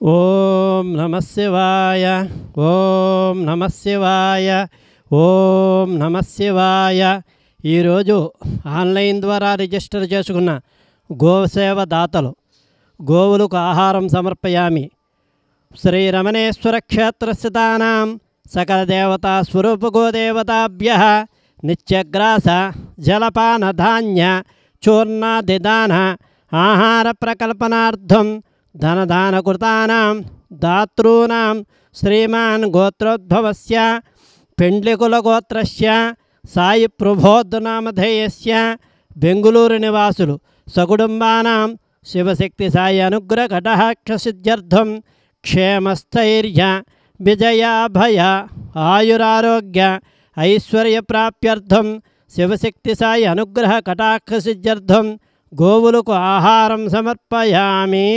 ఓం నమః శివాయ ఓం నమః శివాయ ఓం నమః శివాయ. ఈరోజు ఆన్లైన్ ద్వారా రిజిస్టర్ చేసుకున్న గోసేవ దాతలు గోవులకు ఆహారం సమర్పయామి. శ్రీరమణేశ్వర క్షేత్రస్థితానాం సకల దేవతా స్వరూప గోదేవతాభ్యః నిత్యగ్రాస జలపాన ధాన్య చూర్ణాదిదాన ఆహార ప్రకల్పనార్థం ధనదానకృతానాం దాతॄణాం శ్రీమాన్ గోత్రోద్భవస్య పెండ్లికులగోత్రస్య సాయి ప్రబోధనామధేయస్య బెంగుళూరు నివాసులు సకుటుంబానాం శివశక్తి సాయి అనుగ్రహ కటాక్షసిద్ధ్యర్థం క్షేమస్థైర్య విజయాభయ ఆయురారోగ్య ఐశ్వర్య ప్రాప్త్యర్థం శివశక్తి సాయి అనుగ్రహ కటాక్షసిద్ధ్యర్థం గోవులకు ఆహారం సమర్పయామి.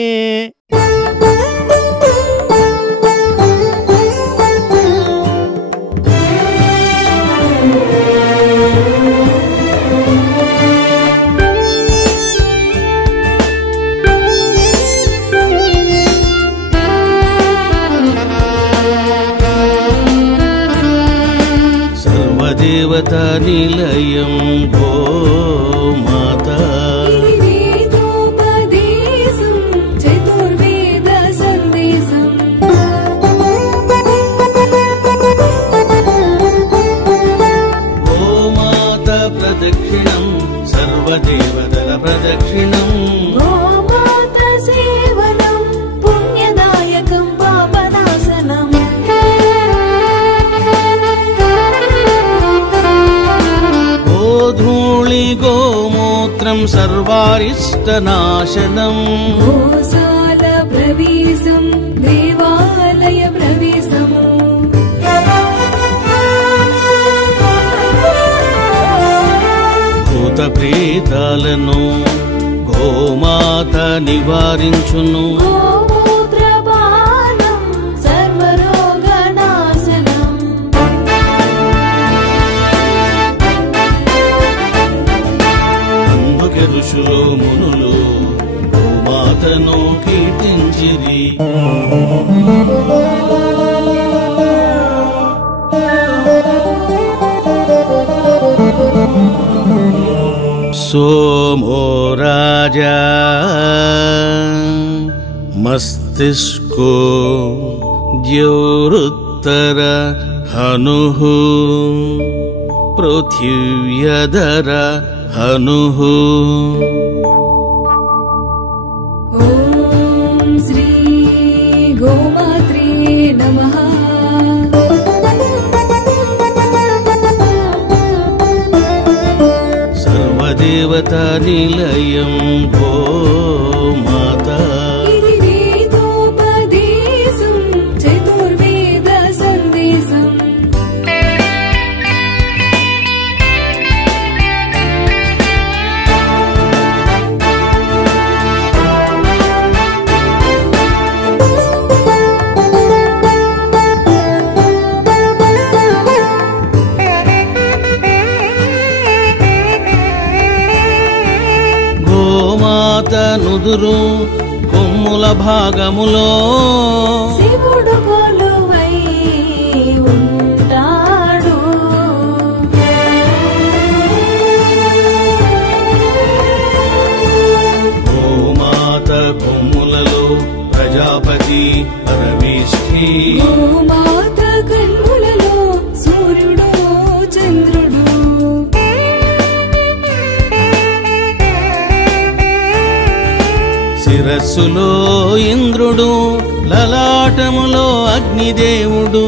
సర్వదేవతా నిలయం గోమాత ప్రదక్షిణం సర్వదేవతల ప్రదక్షిణం గోమాత సేవనం పుణ్యదాయకం పాపనాశనం గోధూళి గోమూత్రం సర్వారిష్టనాశనం గోశాల ప్రవేశం దేవాలయ ప్రవేశము ప్రేతాలను గోమాత నివారించును గోమూత్రపానం సర్వరోగనాశనం అందుకే ఋషులు మునులు గోమాతను కీర్తించిరి. सोमो राजा मस्तिष्को द्योरुत्तर हनुः पृथिव्यधर हनुः. ॐ श्री गोमात्रे नमः. దేవతా నిలయం గోమాత వేదోపదేశం చతుర్వేద సందేశం నుదురు కొమ్ముల భాగములో శివుడు కొలువై ఉంటాడు. గోమాత కొమ్ములలో ప్రజాపతి పరమేశ్వరి గోమాత కన్నులలో సూర్యుడు చంద్రుడు శిరస్సులో ఇంద్రుడు లలాటములో అగ్నిదేవుడు